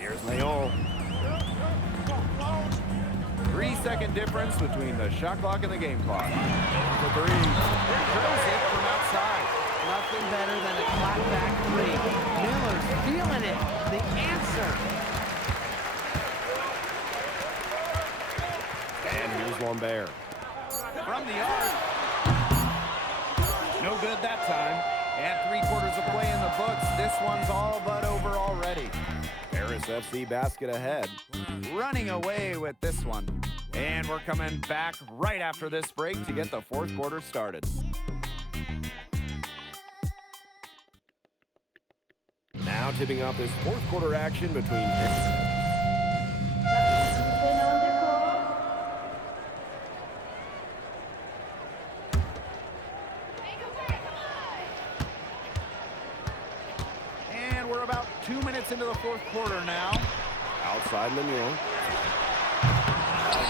Here's Leon. 3-second difference between the shot clock and the game clock. The three. There goes it from outside. Nothing better than a clapback three. Miller's feeling it. The answer. And here's Lambert. From the arc. No good that time. And 3/4 of play in the books. This one's all but over already. Paris FC basket ahead. Running away with this one. And we're coming back right after this break to get the 4th quarter started. Now tipping off this 4th quarter action between... And we're about 2 minutes into the 4th quarter now. Outside Lemuel.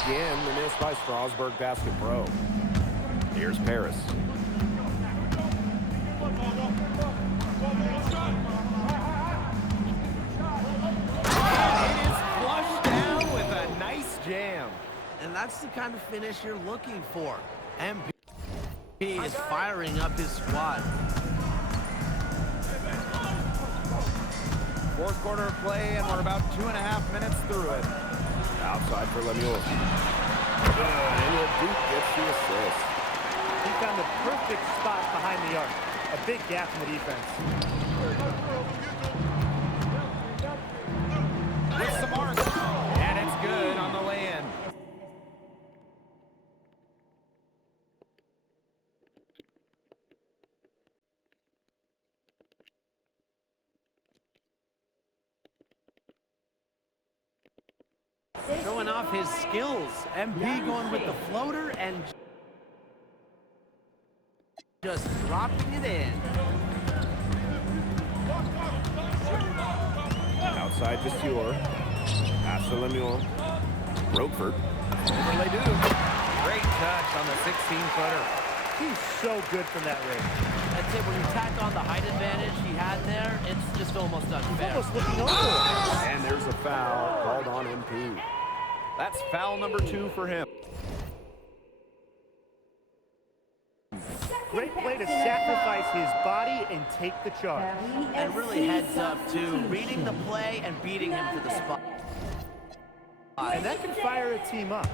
Again, the miss by Strasburg Basket Pro. Here's Paris. It is flushed down with a nice jam. And that's the kind of finish you're looking for. MP is firing up his squad. 4th quarter of play, and we're about 2.5 minutes through it. Outside for Lemuel. And Duke gets the assist. He found the perfect spot behind the arc. A big gap in the defense. With some arc. And it's good on the lay-in. Showing off his skills. MP going with the floater and just dropping it in. Outside Vasseur. Pass to Lemuel. Roquefort. Over Ledoux. Great touch on the 16-footer. He's so good from that range. I'd say when you tack on the height advantage he had there, it's just almost unfair. Almost looking over it. And there's a foul called on MP. That's foul number 2 for him. Great play to sacrifice his body and take the charge. And really heads up to reading the play and beating him to the spot. And that can fire a team up.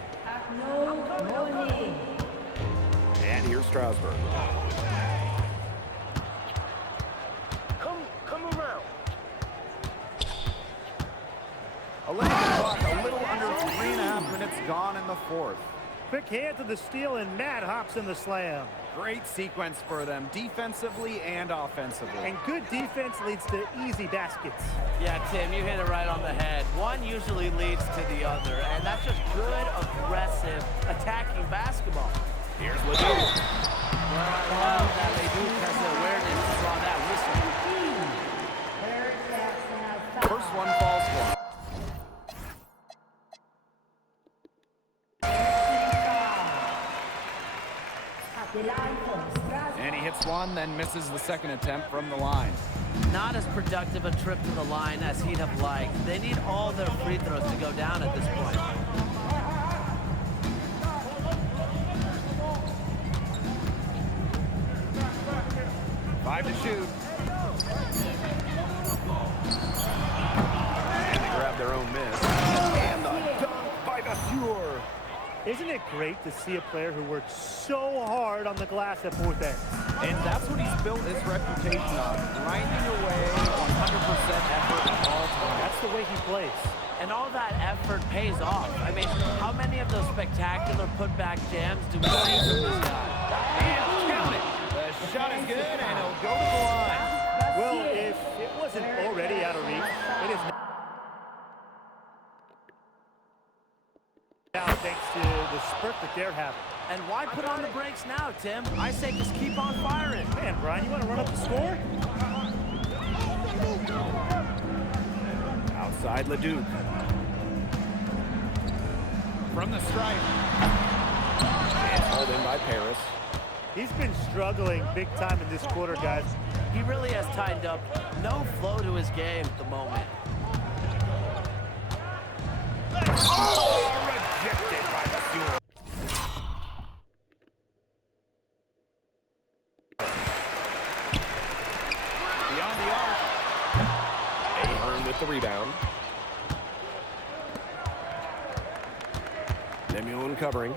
And here's Strasburg. Come around. 11 o'clock, a little under 3.5 minutes gone in the 4th. Quick hand to the steal, and Matt hops in the slam. Great sequence for them, defensively and offensively. And good defense leads to easy baskets. Yeah, Tim, you hit it right on the head. One usually leads to the other, and that's just good, aggressive, attacking basketball. Here's Ledoux. Well, I love that Ledoux has the awareness to draw that whistle. First one falls for him. And he hits one, then misses the second attempt from the line. Not as productive a trip to the line as he'd have liked. They need all their free throws to go down at this point. Five to shoot. And they grab their own miss. And the dunk by Vasseur. Isn't it great to see a player who works so hard on the glass at both ends? And that's what he's built his reputation on. Grinding away, 100% effort at all times. That's the way he plays. And all that effort pays off. I mean, how many of those spectacular putback jams do we see from this guy? And count it. The shot is good, and he'll go to the line. Well, if it wasn't already out of reach, it is now thanks to the spurt that they're having. And why put on the brakes now, Tim? I say just keep on firing. Man, Brian, you want to run up the score? Outside Ledoux. From the stripe. And hauled in by Paris. He's been struggling big time in this quarter, guys. He really has tightened up. No flow to his game at the moment. Oh, rejected by the Fuel. Beyond the arc. Ahern with the rebound. Nemuin covering.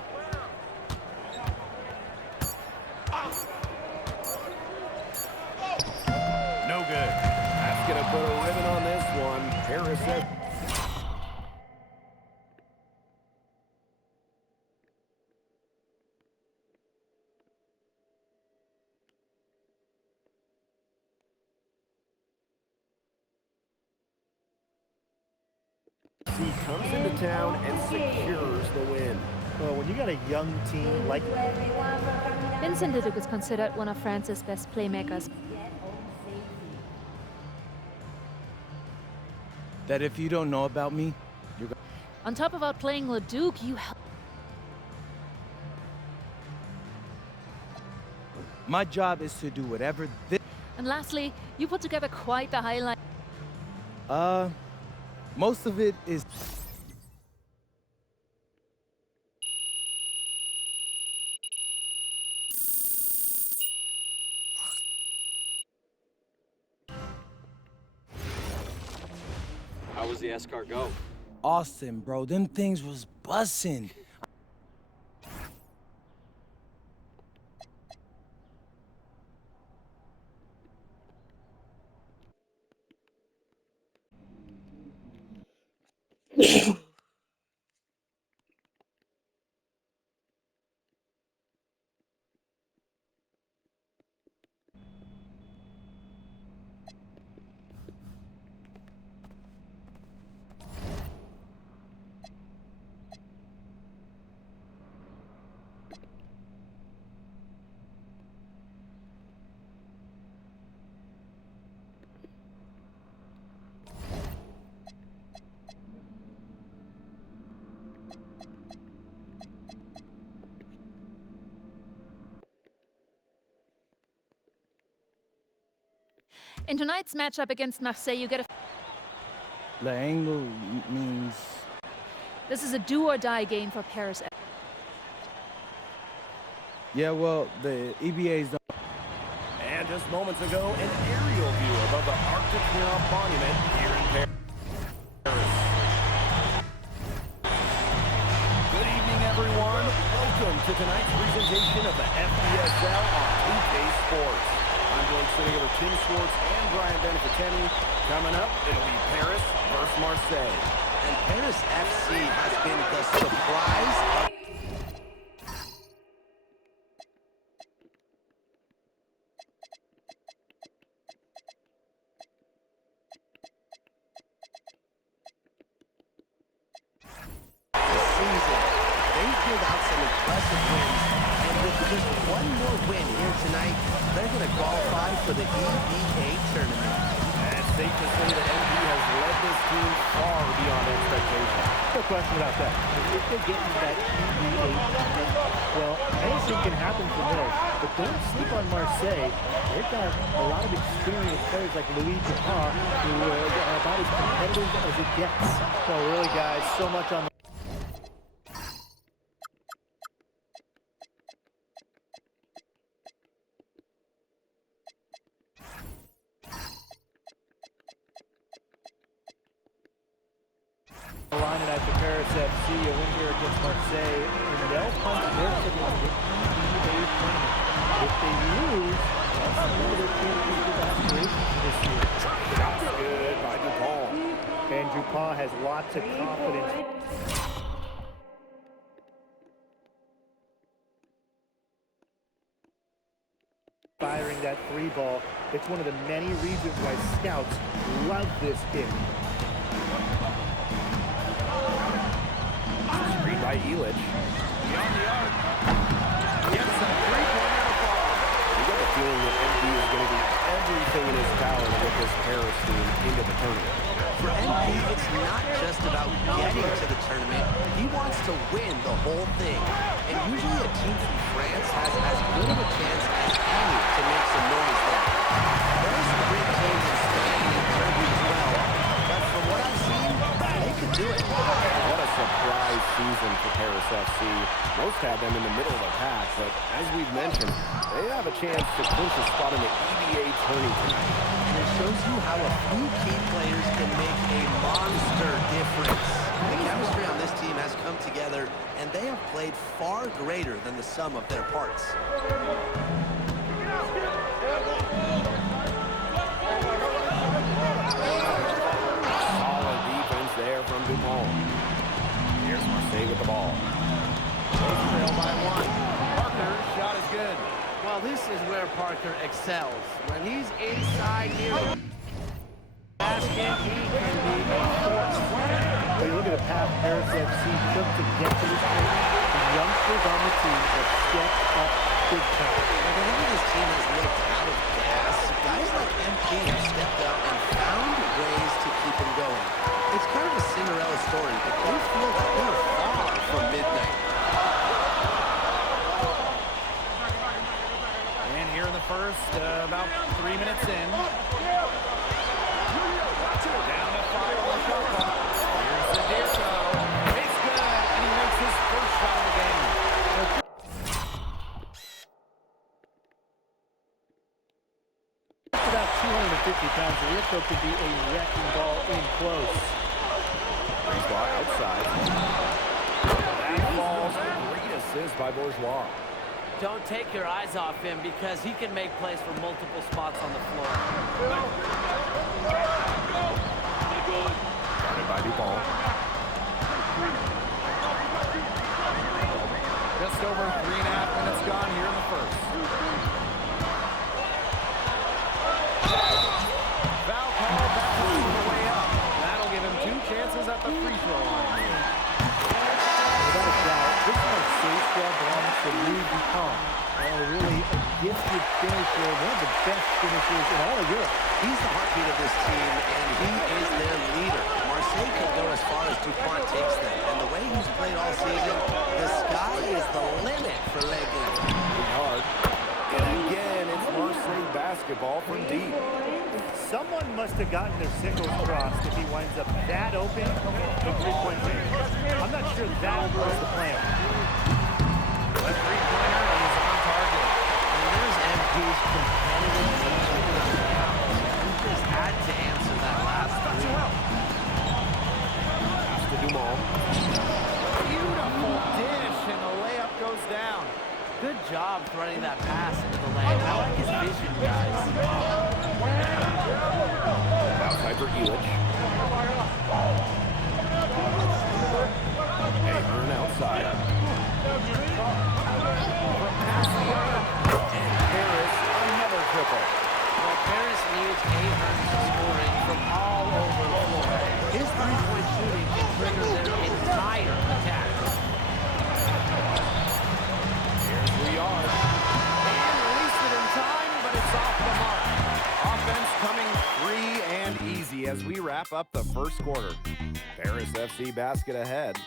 No good. That's going to put a ribbon on this one. Paris FC comes into town and secures the win. Well, when you got a young team like Vincent Leduc is considered one of France's best playmakers. That if you don't know about me, you're going On top of outplaying Leduc, you help. My job is to do whatever this. And lastly, you put together quite the highlight. Most of it is. How was the escort go? Awesome, bro. Them things was bussin'. In tonight's matchup against Marseille, you get a... The angle means. This is a do-or-die game for Paris. Yeah, well, the EBA's don't. And just moments ago, an aerial view above the Arc de Triomphe Monument here in Paris. Good evening, everyone. Welcome to tonight's presentation of the FPSL on 2K Sports. I'm Blake Sitting with Tim Schwartz and Brian Beneficeni. Coming up, it'll be Paris versus Marseille. And Paris FC has been the surprise of the season. They pulled out some impressive wins, and with just one more win here tonight, they're going to qualify for the EBA tournament. And it's safe to say that MD has led this team far beyond expectations. No question about that. If they get into that EBA tournament, well, anything can happen from there. But don't sleep on Marseille. They've got a lot of experienced players like Louis Dupont, who are about as competitive as it gets. So really, guys, so much on the line tonight for Paris FC, a win here against Marseille, and they'll punch their ticket to the EBA tournament. If they lose, that's one of their championship aspirations this year. Shots good by Dupont. And Dupont has lots of confidence. Firing that three ball. It's one of the many reasons why scouts love this kid. Screen by Illich. Beyond the arc. Gets a three-pointer to fall. You get the feeling that MD is going to do everything in his power to get this Paris team into the tournament. For MD, it's not just about getting to the tournament. He wants to win the whole thing. And usually a team from France has as good of a chance as any to make some noise there. There are some great teams in Spain and Turkey as well. But from what I've seen, they could do it. What a surprise season for Paris FC. Most had them in the middle of the pack, but as we've mentioned, they have a chance to clinch a spot in the EVA tourney tonight. And it shows you how a few key players can make a monster difference. The chemistry on this team has come together, and they have played far greater than the sum of their parts. Solid defense there from Dupont. Here's Marseille with the ball. They trail by one. Parker, shot is good. Well, this is where Parker excels. When he's inside near the basket, he can be a force. When you look at the path Paris FC took to get to this point, the youngsters on the team have stepped up big time. And whenever this team has looked out of gas, guys like MP have stepped up and found ways to keep them going. It's kind of a Cinderella story, but they feel that they're far from midnight. And here in the first, about 3 minutes in. Down to 5 on the shot clock. Here's the Dirko. It's good, and he makes his first shot of the game. About 250 pounds, Rizzo could be a wrecking ball in close. Brings ball outside. That falls. Great assist by Bourgeois. Don't take your eyes off him because he can make plays from multiple spots on the floor. Guarded by Dupont. Just over 3.5 minutes gone here in the first. Foul call back on the way up. That'll give him 2 chances at the free throw line here. Without a doubt, this Marseille squad belongs to Louis Dupont. Really a gifted finisher, one of the best finishers in all of Europe. He's the heartbeat of this team, and he is their leader. Marseille could go as far as Dupont takes them, and the way he's played all season, the sky is the limit for Legend. Hard. And again, it's Marseille basketball from deep. Someone must have gotten their signals crossed if he winds up that open in three-point range. I'm not sure that was the plan. The three-pointer is on target. And there's MP's competitive nature coming out. He just had to answer that last three. Pass to Dumont. Beautiful dish, and the layup goes down. Good job threading that pass into the lane. I like his vision, guys. Outside for Illich. Ahern outside. And Paris, another triple. Well, Paris needs Ahern scoring from all over the floor. His three-point shooting can trigger their entire attack. Here's who you are. And released it in time, but it's off the mark. Offense coming free and easy as we wrap up the first quarter. Paris FC basket ahead.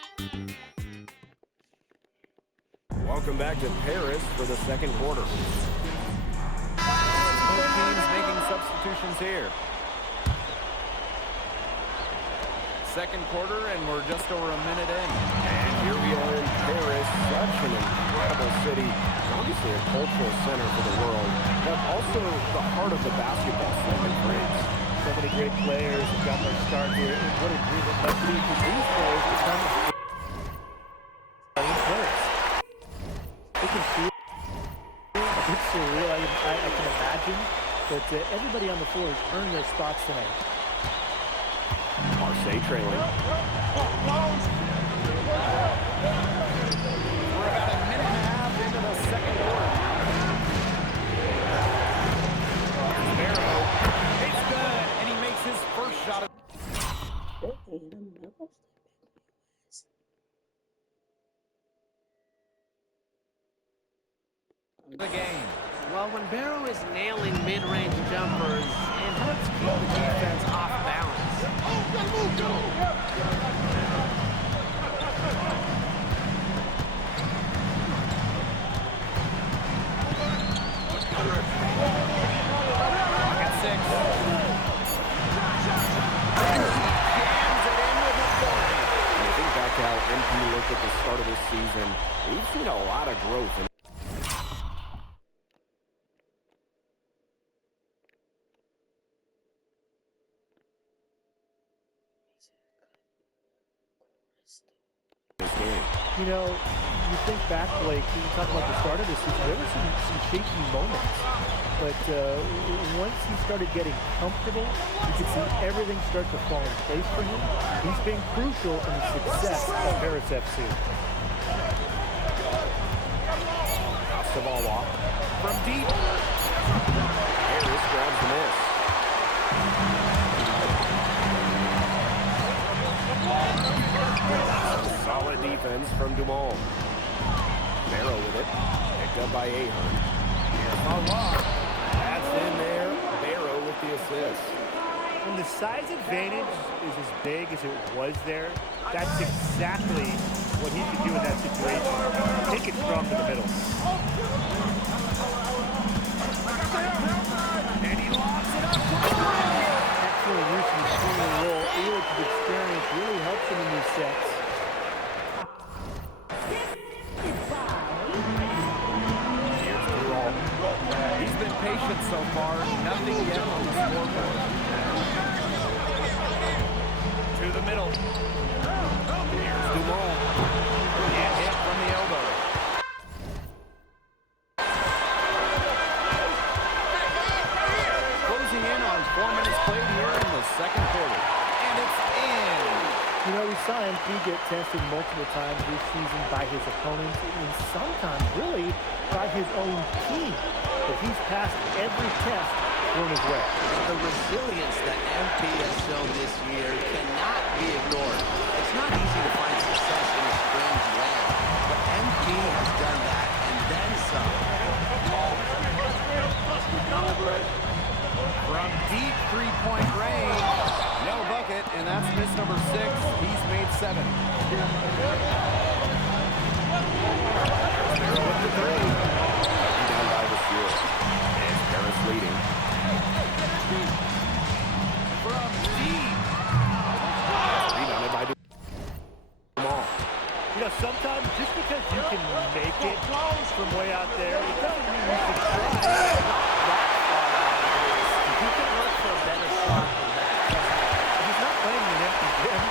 Welcome back to Paris for the second quarter. Both teams making substitutions here. Second quarter, and we're just over a minute in. And here we are in Paris, such an incredible city. Obviously a cultural center for the world, but also the heart of the basketball scene in France. So many great players have got their start here. And what a dream it must be for these players to come playing players. They can feel it's surreal. I can imagine that everybody on the floor has earned their spots tonight. Marseille trailing. We're about a minute and a half into the second quarter. Here's Barrow. It's good, and he makes his first shot of the game. Well, when Barrow is nailing mid-range jumpers, it helps keep the defense off balance. Clock at 6. Jams it in with authority. I think back to how MP looked at the start growth in this game. You know, you think back, Blake, you talk about the start of this season, there were some shaky moments. But once he started getting comfortable, you could see everything start to fall in place for him. He's been crucial in the success of Paris FC. Savala from deep. Harris grabs the miss. Solid defense from Dumont. Barrow with it. Picked up by Ahern. Here's Malak. That's in there. Barrow with the assist. When the size advantage is as big as it was there, that's exactly what he can do in that situation. Take it strong to the middle. And he locks it up. Excellent use of the senior role. Elix's experience really helps him in these sets. Here's Durall. He's been patient so far. Nothing yet on the scoreboard. To the middle. Here's Dumont. And hit from the elbow. Closing in on 4 minutes played here in the second quarter. And it's in. You know, we saw MP get tested multiple times this season by his opponents and sometimes really by his own team. But he's passed every test thrown his way. The resilience that MP has shown this year cannot be ignored. It's not easy to find success in a strange land, but MP has done that and then some. From deep three-point range, no bucket, and that's miss number 6. He's made 7. Barrow with the 3. Down by the field. And Paris leading. From deep. Rebounded by Dumont. You know, sometimes just because you can make it from way out there, it doesn't mean you should try. He can look for a better shot than that. He's not playing in an empty gym.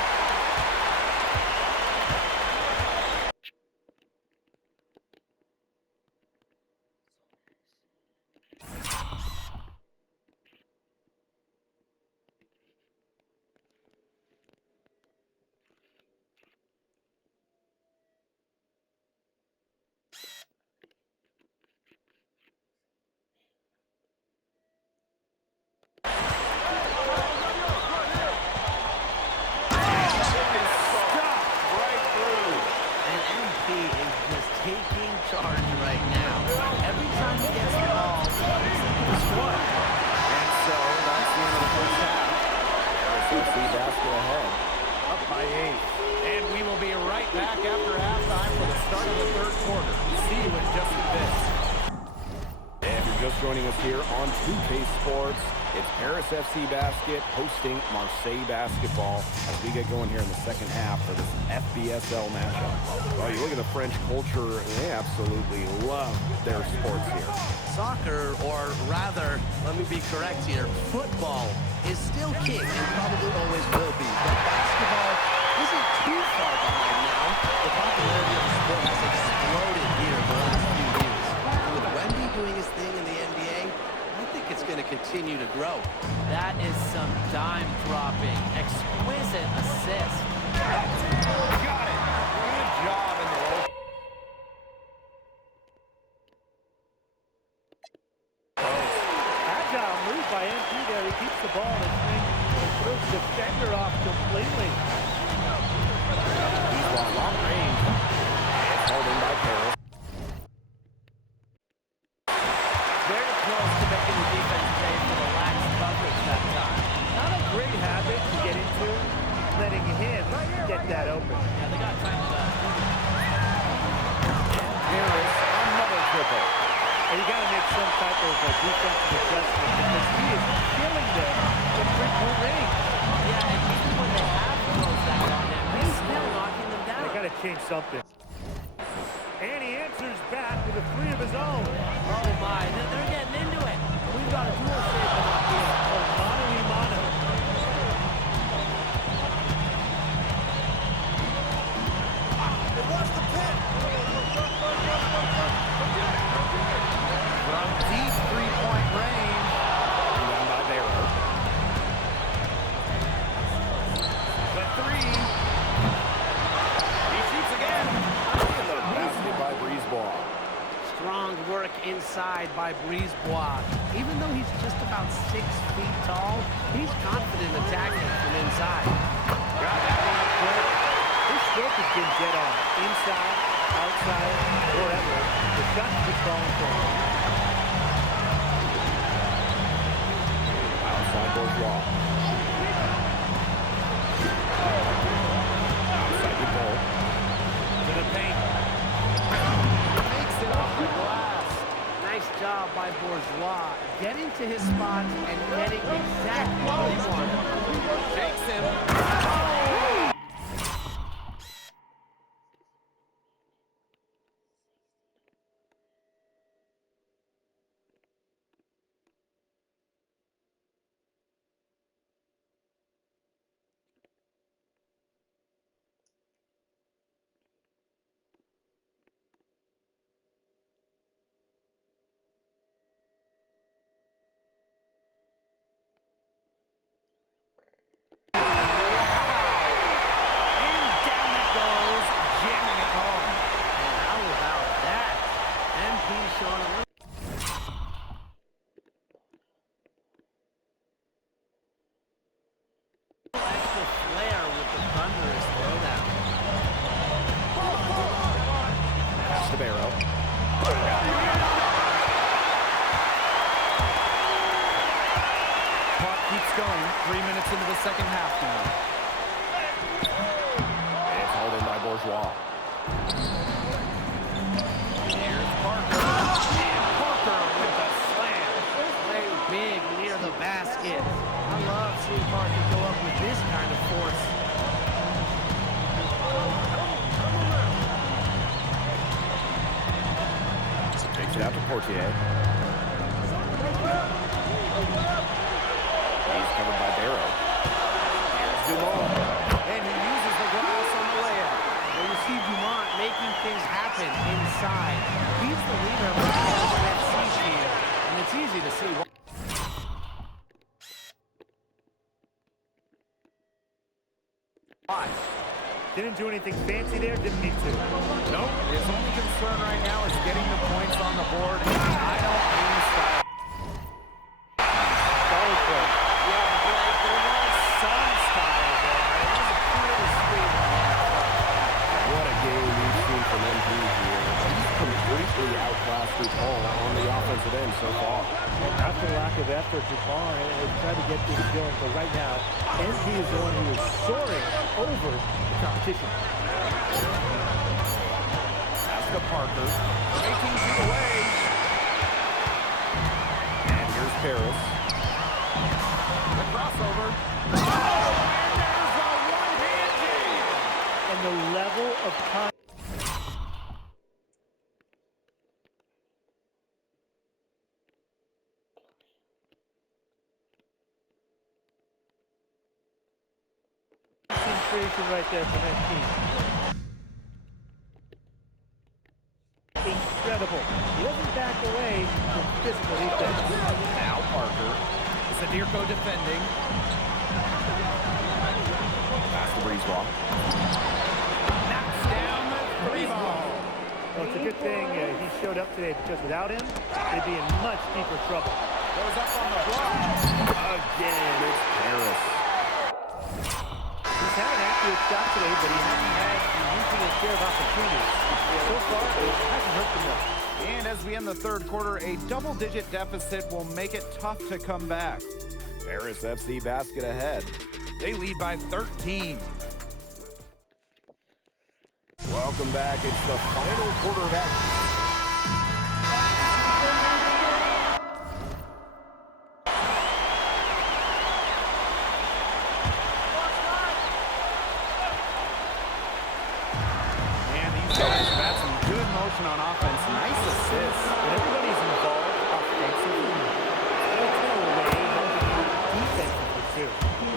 Taking charge right now. Every time he gets the ball, he's looking to score. And so that's the end of the first half. Paris FC basket ahead, up by 8. And we will be right back after halftime for the start of the third quarter. See you in just a bit. And if you're just joining us here on 2K Sports, it's Paris FC Basket hosting Marseille Basketball as we get going here in the second half for this FBSL matchup. Well, you look at the French culture, they absolutely love their sports here. Soccer, or rather, let me be correct here, football is still king and probably always will be. But basketball isn't too far behind now. The popularity of the sport has exploded here in the last few years. And with Wemby doing his thing in the NBA, I think it's going to continue to grow. That is some dime-dropping, exquisite assist. Got it. Good job in the low. Agile move by MP there. He keeps the ball in his hand and throws the defender off completely. He's long range. It's held in by Paris. Very close to making the defense pay for the lax coverage that time. Not a great habit to get into, letting him get that open. Yeah, they got time for that. Harris, another triple. And you got to make some type of defensive adjustment because he is killing them in three-point range. Yeah, and even when they have closed out on him, he's still knocking them down. They got to change something. And he answers back with a three of his own. Oh, my. They're getting into it. We've got a duel shaping up here. Oh, mano a mano. From deep three-point range. Rebound by Barrow. The three. He shoots again. The basket by Brisebois. Strong work inside by Brisebois. Even though he's just about 6 feet tall, he's confident attacking from inside. Got that one up quick. His stroke has been dead on. Inside, outside, wherever. The shot's just falling for him. Outside Bourgeois. Outside the goal. To the paint. Makes it off the glass. Nice job by Bourgeois, getting to his spots and getting exactly what he wanted. Takes him. And down it goes, jamming it home. And how about that? MP showing a little extra flair with the thunderous throwdown. Pass to Barrow. Clock keeps going. 3 minutes into the second half now. It's hauled in by Bourgeois. Here's Parker. And Parker with the slam. Play big near the basket. I love seeing Parker go up with this kind of force. Takes it out to Portier. He's covered by Barrow. Here's Dumont. And he uses the glass on the layup. Well, you see Dumont making things happen inside. He's the leader of the NFC here, and it's easy to see why. Didn't do anything fancy there, didn't need to. Nope. His only concern right now is getting the points on the board. I don't mean style. Solid play. Yeah, Blake, there was some style there. It was a pretty sweet. What a game we've seen from MP here. He's completely outclassed DuPont on the offensive end so far. And not for lack of effort, DuPont has tried to get things going, but right now, MP is the one who is soaring over the competition. Pass to Parker. 18 feet away. And here's Paris. The crossover. Oh, and there's a one-hand jam. And the level of time. Concentration right there from that team. Incredible. He doesn't back away from physical defense. Now Parker. Sadirko defending. Pass to Brisebois. Knocks down the three ball. Well, it's a good thing he showed up today, because without him, they'd be in much deeper trouble. Goes up on the block. Again, it's Harris. He's had an accurate shot today, but he hasn't had the usual share of opportunities. So far, it hasn't hurt them much. And as we end the third quarter, a double-digit deficit will make it tough to come back. Paris FC basket ahead. They lead by 13. Welcome back. It's the final quarter of action. And these guys have had some good motion on offense.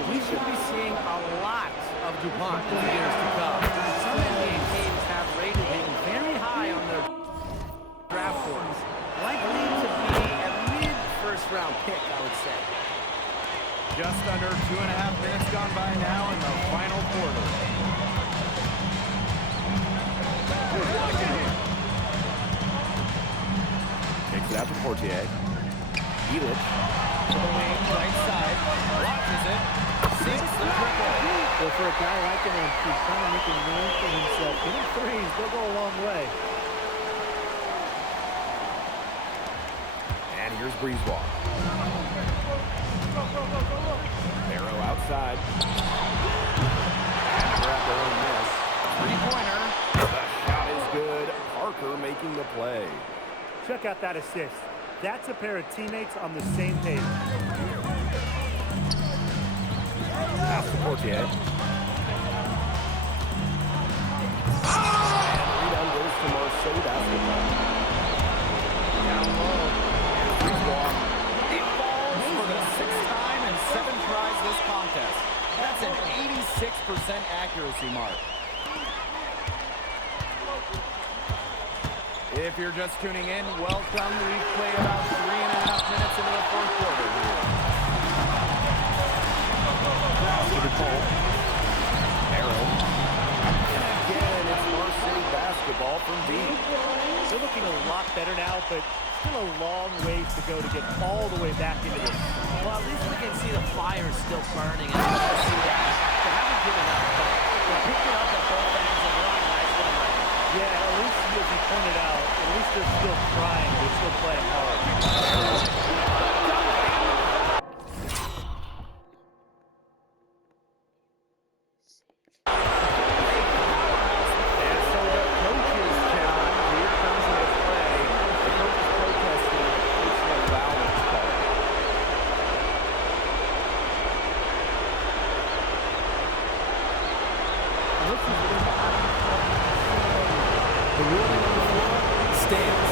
We should be seeing a lot of DuPont in the years to come. Some NBA teams have rated him very high on their draft boards. Likely to be a mid-first-round pick, I would say. Just under 2.5 minutes gone by now in the final quarter. Takes it out to Portier. Elic to the wing, right side. Launches it. Sinks the triple. Well, for a guy like him, he's trying to make a name for himself. Hitting threes, they'll go a long way. And here's Breezewall. Barrow outside. And grab their own miss. Three-pointer. The shot is good. Parker making the play. Check out that assist. That's a pair of teammates on the same page. Pass to Portier. And rebound goes to Marseille basketball. Down low. And Breezewall. It falls for the 6th time in 7 tries this contest. That's an 86% accuracy mark. If you're just tuning in, welcome. We've played about 3.5 minutes into the fourth quarter here. Arrow. And again, it's Marseille basketball from deep. They're looking a lot better now, but still a long ways to go to get all the way back into this. Well, at least we can see the fire still burning. And I can see that. They haven't given up, but they picked it up at both ends and they're on a nice little run. Yeah, at least as you pointed out, at least they're still trying. They're still playing hard. And so the coach's challenge, here comes into play. The coach is protesting a personal foul that's called. The ruling on the floor stands.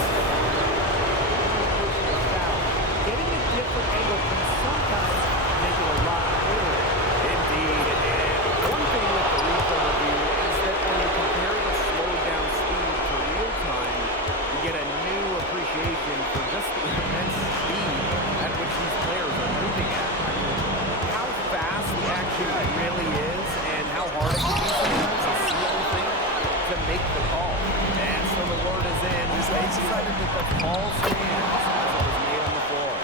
Getting a different angle can sometimes make it a lot clearer. Indeed, and one thing with the replay review is that when you compare the slowed down speed to real time, you get a new appreciation for just the immense speed at which these players are moving at. I mean, how fast the action really is and how hard it can be sometimes to see everything to make the call. And so the word is in. They decided that the call stands as it was made on the floor.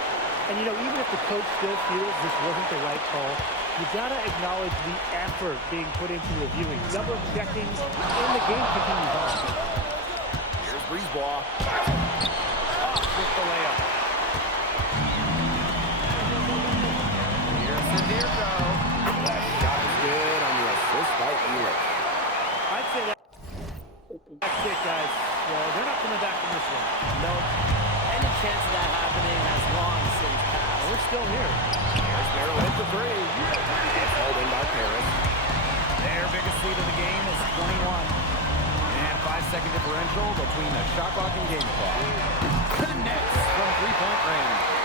And you know, even if the coach still feels this wasn't the right call, you gotta acknowledge the effort being put into reviewing. Double checking, and the game continues on. Here's Breezewall. Off with the layup. Here's Sendirko. That shot is good on the assist by Elic. I'd say that's it, guys. They're not coming back from this one. Nope. Any chance of that happening has long since passed. We're still here. Here's Barrow hit the three. It's held in by Paris. Their biggest lead of the game is 21. And 5-second differential between the shot clock and game clock. Connects from three-point range.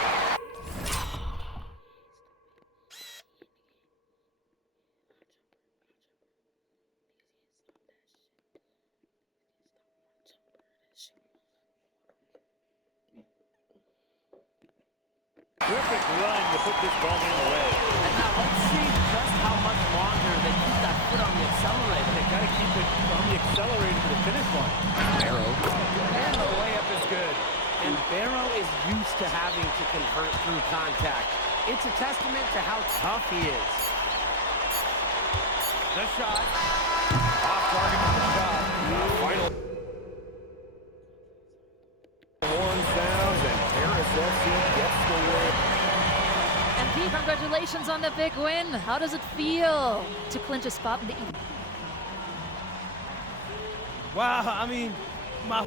Terrific run to put this ball game away. And now let's see just how much longer they keep that foot on the accelerator. They gotta keep it on the accelerator to the finish line. Barrow. And the layup is good. And Barrow is used to having to convert through contact. It's a testament to how tough he is. The shot. Off target on the shot. Final. Horn sounds and Paris FC gets the win. And P, congratulations on the big win. How does it feel to clinch a spot in the East? Wow, I mean, my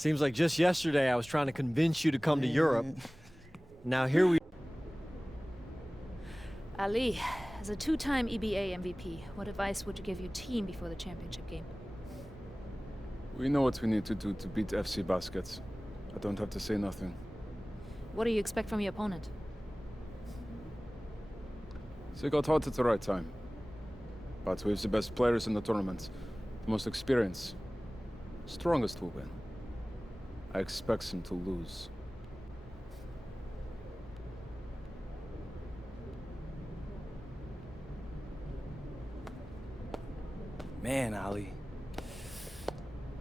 Seems like just yesterday I was trying to convince you to come to Europe. Now here we... Ali, as a two-time EBA MVP, what advice would you give your team before the championship game? We know what we need to do to beat FC Baskets. I don't have to say nothing. What do you expect from your opponent? They got hot at the right time. But we have the best players in the tournament. The most experience. Strongest will win. I expect them to lose. Man, Ali.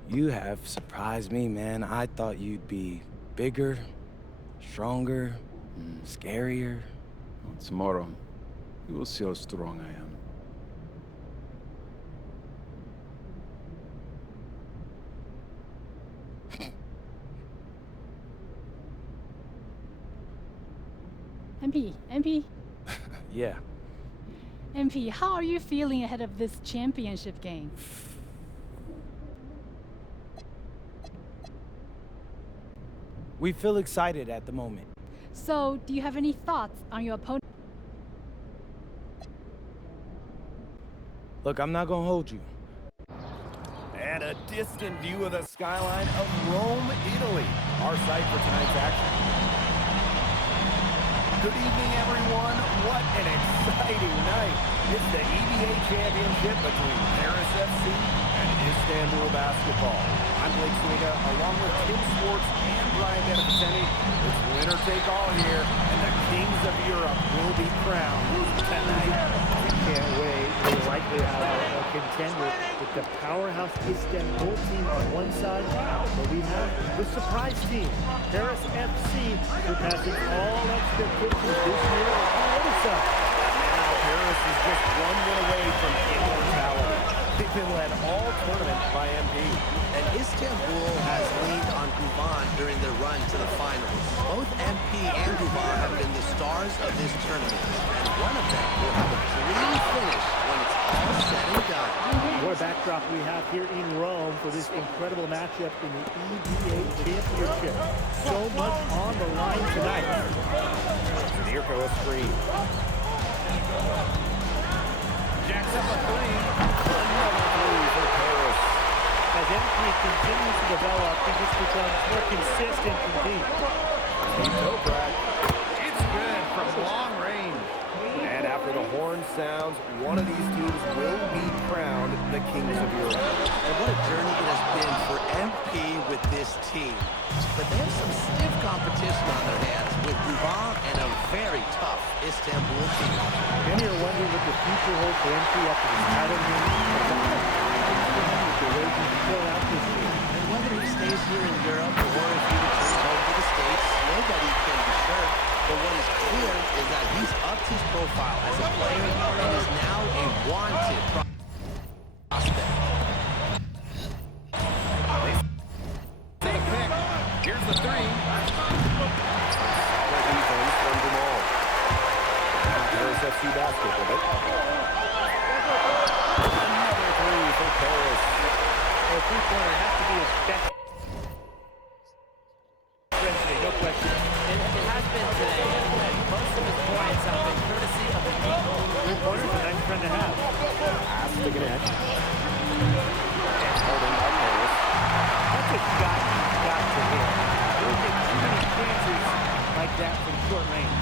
You have surprised me, man. I thought you'd be bigger, stronger, scarier. Well, tomorrow, you will see how strong I am. MP, Yeah. MP, how are you feeling ahead of this championship game? We feel excited at the moment. So, do you have any thoughts on your opponent? Look, I'm not gonna hold you. And a distant view of the skyline of Rome, Italy, our site for tonight's action. Good evening, everyone. What an exciting night. It's the EBA championship between Paris FC and Istanbul Basketball. I'm Blake Swiga, along with Tim Swartz and Brian Beneficenti. It's winner take all here, and the kings of Europe will be crowned tonight. Can't wait. We'll likely have a contender with the powerhouse Istanbul team on one side, but we have the surprise team, Paris FC, surpassing all expectations this year on the other side. Now Paris is just one win away from immortality. They've been led all tournament by MP. And Istanbul has leaned on Guvan during their run to the finals. Both MP and Guvan have been the stars of this tournament, and one of them will have a dream finish when it's all said and done. What a backdrop we have here in Rome for this incredible matchup in the EBA Championship. So much on the line tonight. Mirko a screen. Jacks up a three. Another three for Paris. As MP continues to develop, he just becomes more consistent and deep. Toprak. It's good from long range. And after the horn sounds, one of these teams will be crowned the kings of Europe. And what a journey it has been for MP with this team. But they have some stiff competition on their hands with Guvan and a very tough Istanbul team. Many are wondering what the future holds for MP after this title game. The way he fill out this year. And whether he stays here in Europe or if he returns home to the States, nobody can be sure. But what is clear is that he's upped his profile as a player and is now a wanted prospect. Take pick. Here's the three. Solid defense from Jamal. Paris FC basket with it. Another three for Paris. A three-pointer has to be his best friend today, no question. It has been today, and most of his points have been courtesy of the people. Three-pointer's a nice friend to have. Pass to Gannett. And holding by Paris. That's a shot you've got to hit. You don't get too many chances like that from short range.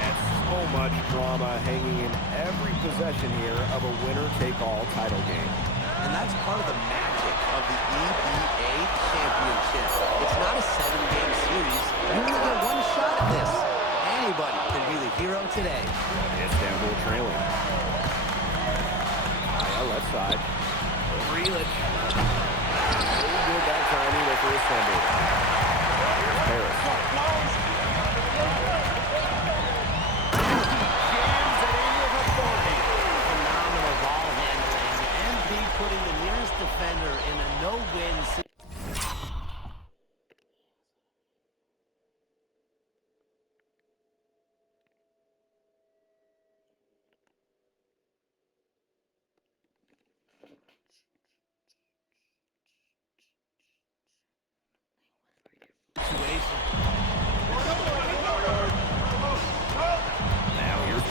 And so much drama hanging in every possession here of a winner-take-all title game. And that's part of the magic of the EBA Championship. It's not a 7-game series. You only get one shot at this. Anybody can be the hero today. Istanbul trailing. Left side. Over Illich. Really good that time either for Istanbul. Here's Paris. Jams it in with authority. Phenomenal ball handling. MP putting the nearest defender in a no-win situation.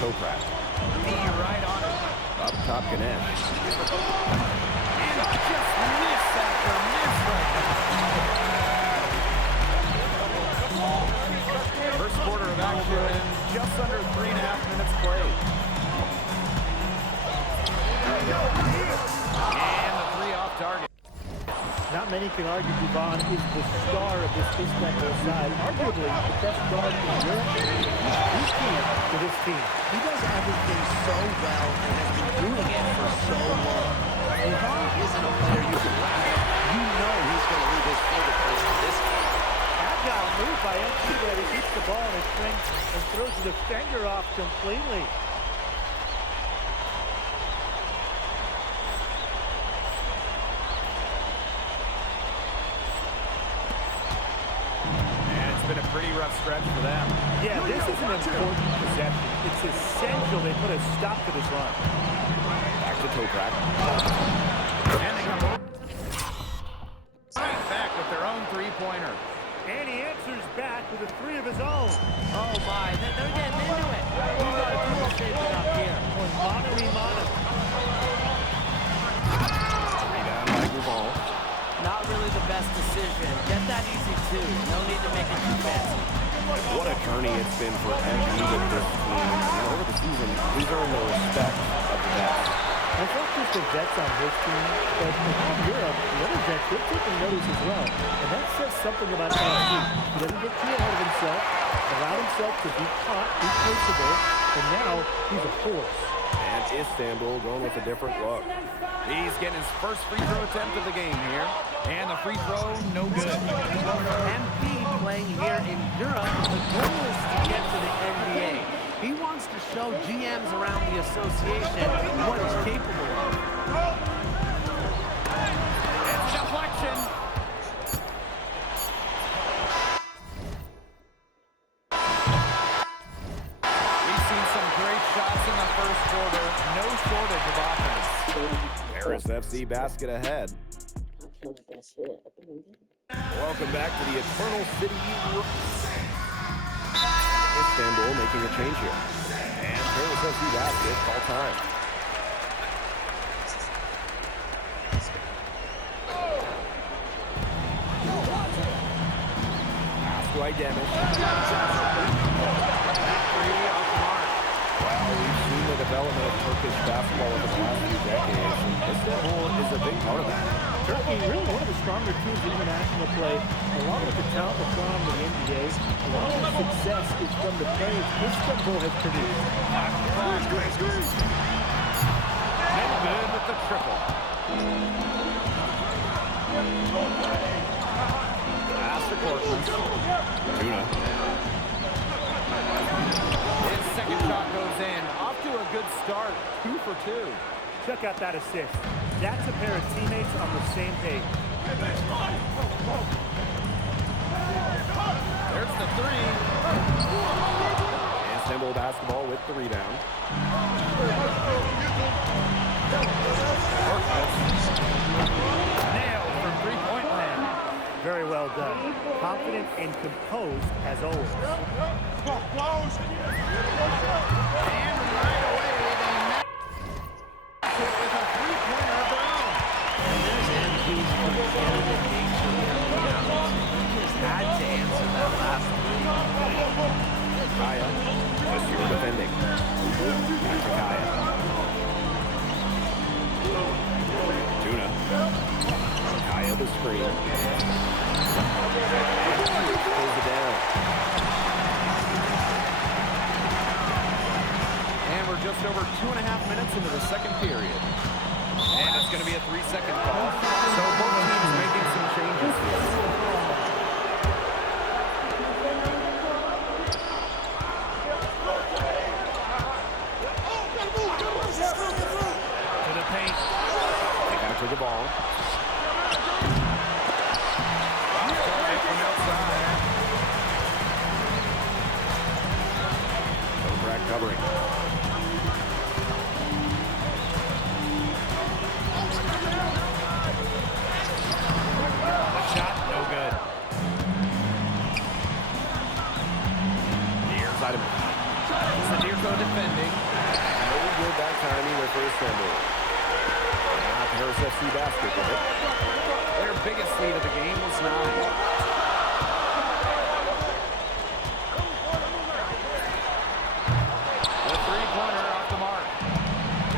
Toprak. Knee right on it. Up top, Ganesh. And just miss after miss right now. First quarter of action and just under 3.5 minutes played. And the three off target. Not many can argue Dubon is the star of this Istanbul side. Arguably the best guard in Europe. He's key to this team. He does everything so well and has been doing it for so long. Dubon isn't a player you can laugh at. You know he's going to leave his fingerprints on this game. Agile move by MP, but he keeps the ball in his swing and throws the defender off completely. Been a pretty rough stretch for them. Yeah, this is an important possession. It's essential they put a stop to this run. Back to Toprak. And they come right back with their own three-pointer. And he answers back with a three of his own. Oh my, they're getting into it. We've got a duel shaping up here. Mano y mano. Rebound by Gubon. Not really the best decision. Get that easy too. No need to make it too fancy. What a journey it's been for MB with this team. Over the season, he's earned the respect of the vets. It's not just the vets on his team, but around Europe, the other vets, they're taking notice as well. And that says something about LSU. He doesn't get too ahead of himself, allow himself to be caught, be coachable, and now he's a force. And Istanbul going with a different look. He's getting his first free throw attempt of the game here. And the free throw, no good. MP playing here in Europe, the goal is to get to the NBA. He wants to show GMs around the association what he's capable of. It's deflection. We've seen some great shots in the first quarter. No shortage of offense. Paris FC basket ahead. Welcome back to the Eternal City. Istanbul making a change here. And Paris FC basket, all time. Pass to Aydemir. Well, we've seen the development of Turkish basketball over the last few decades, and Istanbul is a big part of that. Turkey, really one of the stronger teams in international play, along with the talent that's gone on in the NBA. A lot of the success is from the players Istanbul has produced. And good with the triple. Pass to Corpus. Tuna. His second shot goes in. Off to a good start. 2 for 2. Check out that assist. That's a pair of teammates on the same page. There's the three. Istanbul basketball with the rebound. Nailed from three-point land. Very well done. Confident and composed as always. And right away, they met with a three-pointer of their own. And there's MP's competitive nature here. He just had to answer that last three. Kaya, just here defending. Back to Kaya. Tuna. Kaya the screen. Pulls it down. And we're just over 2.5 minutes into the second period. And it's going to be a 3-second call. So both teams making some changes here. To the paint. They capture the ball. Target from outside. Toprak covering. The shot, no good. Near side of it. Sadirko defending. time either for Istanbul. Now Paris FC basket with it. Their biggest lead of the game was 9. The three-pointer off the mark.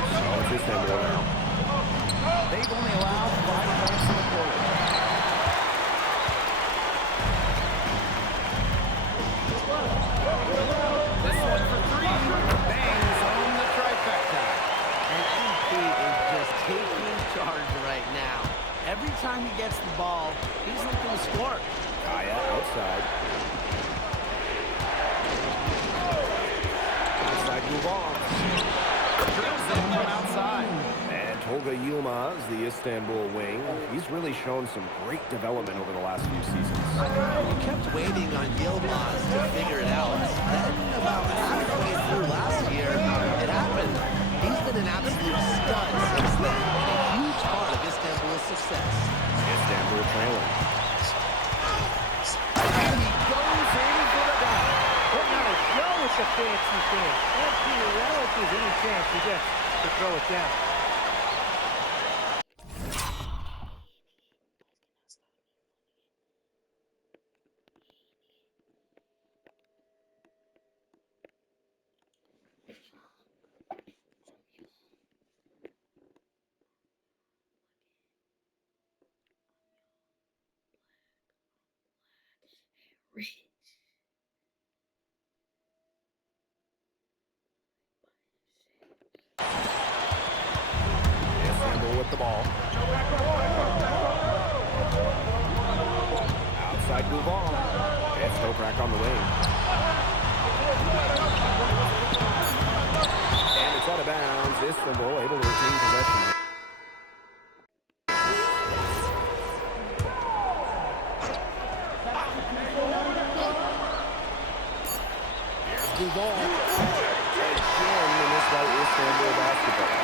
So it's Istanbul now. They've only allowed 5 points in the quarter. This one for 3. Bangs on the trifecta. And MP is just taking charge right now. Every time he gets the ball, he's looking to score. Kaya outside. Outside move on. Drills in from outside. And Tolga Yilmaz, the Istanbul wing, he's really shown some great development over the last few seasons. We kept waiting on Yilmaz to figure it out. Then, about halfway through last year, it happened. He's been an absolute stud since then, and a huge part of Istanbul's success. Istanbul trailing. And he goes in for the dunk. Putting on a show with the fancy thing. MP relishes any chance he gets to throw it down. Istanbul with the ball. Outside move on. It's Toprak on the wing. And it's out of bounds. Istanbul able to retain possession. Here's Duval. Again in this by Istanbul basketball.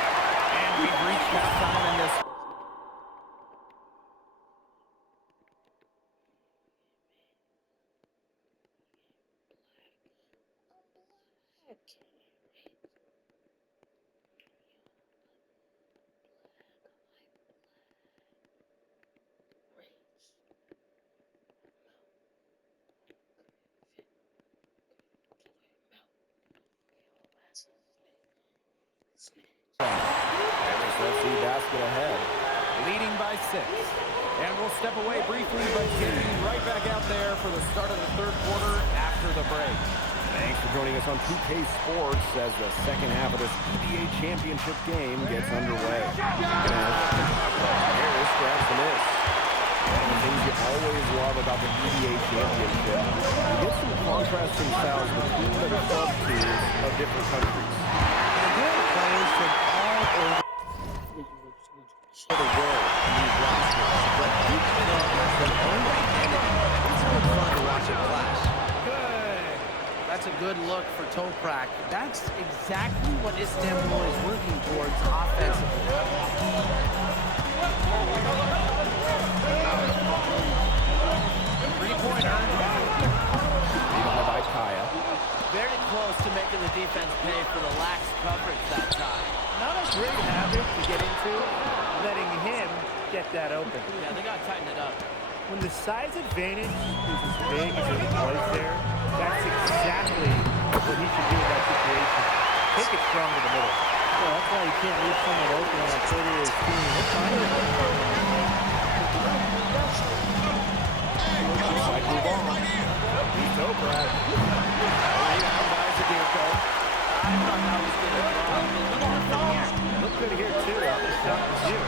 And we've reached halftime in this. Paris FC basket ahead, leading by 6. And we'll step away briefly, but getting right back out there for the start of the third quarter after the break. Thanks for joining us on 2K Sports as the second half of this EBA championship game gets underway. Harris grabs the miss. One of the things you always love about the EBA championship, you get some contrasting styles between the club teams of different countries. Players from all over the world in these rosters, but each club has their own identity. It's been fun to watch it clash. Good. That's a good look for Toprak. That's exactly what Istanbul is working towards offensively. Three-pointer. Rebounded by Kaya. Very close to making the defense pay for the lax coverage that time. Not a great habit to get into, letting him get that open. Yeah, they got to tighten it up. When the size advantage is as big as it was there, that's exactly what he should do in that situation. Take it strong to the middle. Well, that's why you can't leave someone open on a 30-year team. He'll find it. Inside move on. He's Toprak. Rebound by Zadirko. I thought that was good. Look good here, too. I'm just shocked as you.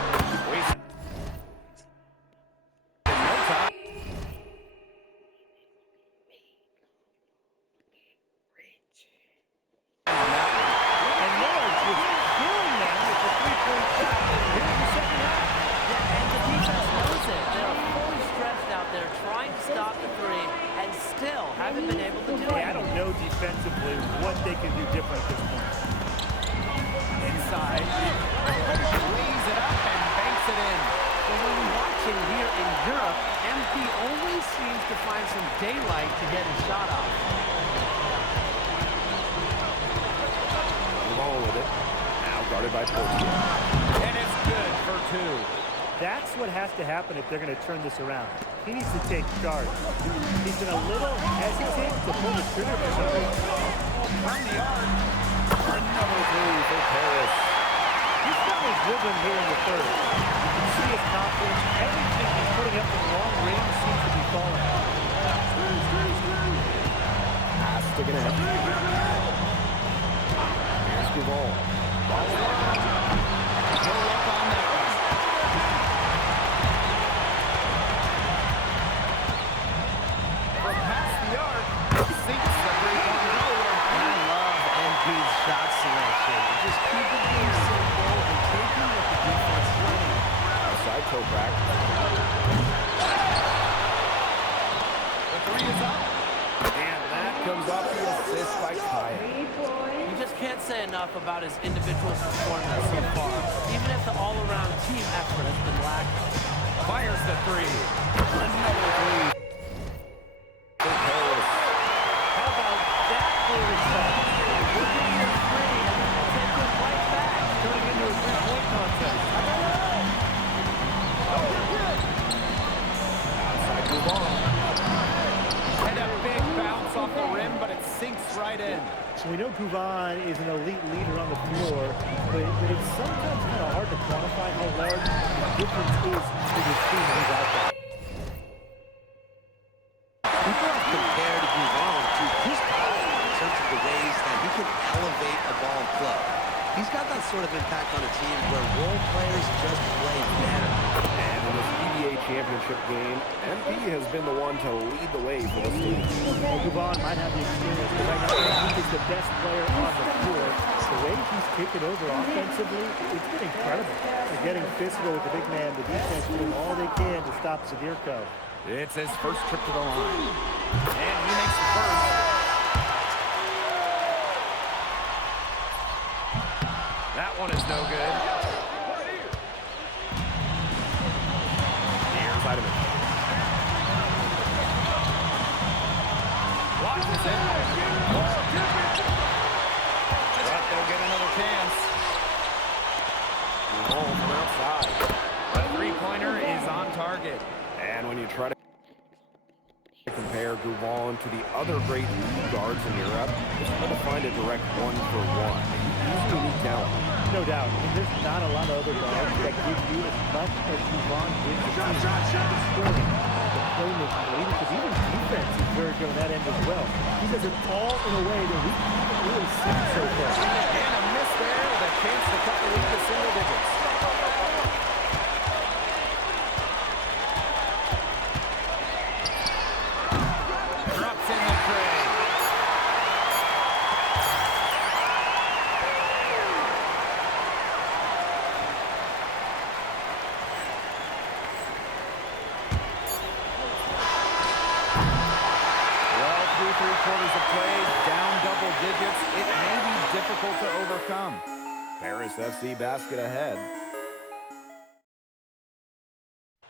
Defensively, what they can do different at this point. Inside. Lays it up and banks it in. Well, when we watch him here in Europe, MP always seems to find some daylight to get his shot off. Move on with it. Now Started by Portia. And it's good for 2. That's what has to happen if they're going to turn this around. He needs to take charge. He's been a little hesitant to pull the trigger for some reason. From the arc. Another 3 for Paris. He's got his rhythm here in the third. You can see his confidence. Everything he's putting up in long range seems to be falling. Pass sticking ahead. Here's Duval. Ball around. No luck on that one. From past the arc, sinks the three-pointer. And I love MP's shot selection. Just keep it being simple and taking what the defense is running. Outside Toprak. The 3 is up. And that comes off the assist by Kaya. You just can't say enough about his individual performance so far, even if the all-around team effort has been lacking. Fires the 3. Another 3. For Paris. How about that for response? We're getting your 3 and then take it right back, turning into a 3-point contest. Outside Duval. And a big bounce off the rim, but it sinks right in. So we know Gouvan is an elite leader on the floor, but it's sometimes kind of hard to quantify how large the difference is for this team when he's out there. People have compared Gouvan to Chris Paul in terms of the ways that he can elevate a ball play. He's got that sort of impact on a team where role players just play better. And in this EBA championship game, MP has been the one to lead the way for this team. Well, Gouvan might have the experience, but right now he's the best player on the floor. The way he's taken over offensively, it's been incredible. They're getting physical with the big man, the defense doing all they can to stop Zadirko. It's his first trip to the line. And he makes the first. That one is no good. Here's Heidemann. Watches it. But they'll get another chance. Home from outside. The three-pointer is on target. And when you try to compare Gouvan to the other great guards in Europe, it's hard to find a direct one-for-one. He's a unique talent. No doubt. I mean, there's not a lot of other guards that give you as much as Gouvan gives the team. The scoring, the playmaking, the leadership, even defense is very good on that end as well. He does it all in a way that we haven't really seen so far. And a miss there with a chance to cut the lead to single digits. Drops in the tray. Well, through 3/4 of play, down double digits. It may be difficult to overcome. Paris FC basket ahead.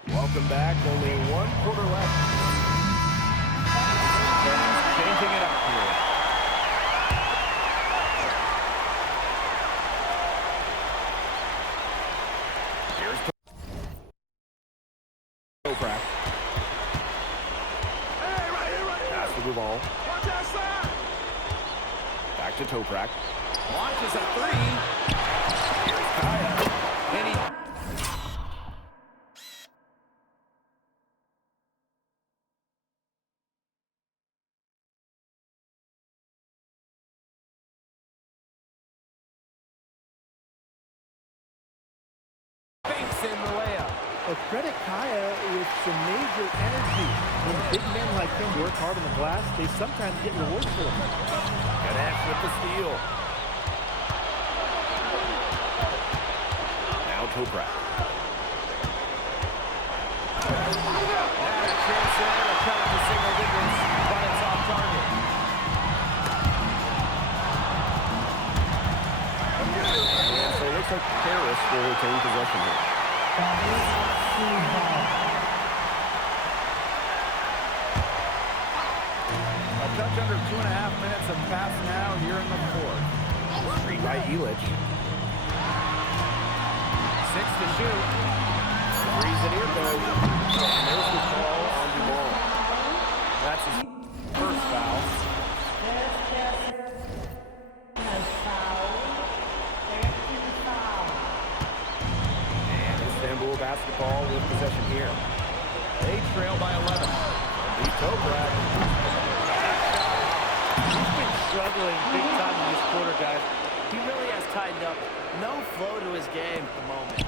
Welcome back. Only 1 quarter left. And changing it up here. Here's Toprak. Pass to Duval. Back to Toprak. Launches a 3. Here's Kaya. And he... in the layup. Well, credit Kaya with some major energy. When big men like him work hard on the glass, they sometimes get rewards for them. Good act with the steal. Now Toprak. And a chance there to cut it to single digits, but it's off target. And so it looks like Paris will retain possession here. A touch under 2.5 minutes have passed now here in the fourth. Screen by Elich. shoot. Threes it here goes. And there's the call on Duval. That's his first foul. And Istanbul basketball with possession here. They trail by 11. Lee Toprak. He's been struggling big time in this quarter, guys. He really has tightened up. No flow to his game at the moment.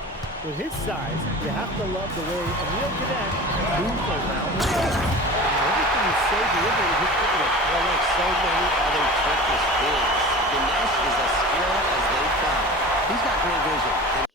With his size, you have to love the way Emil Cadet moves around the rim. Everything is so deliberate with his footwork. Well, like so many other Turkish bigs, Ganesh is as skilled as they come. He's got great vision.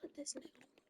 Put this now.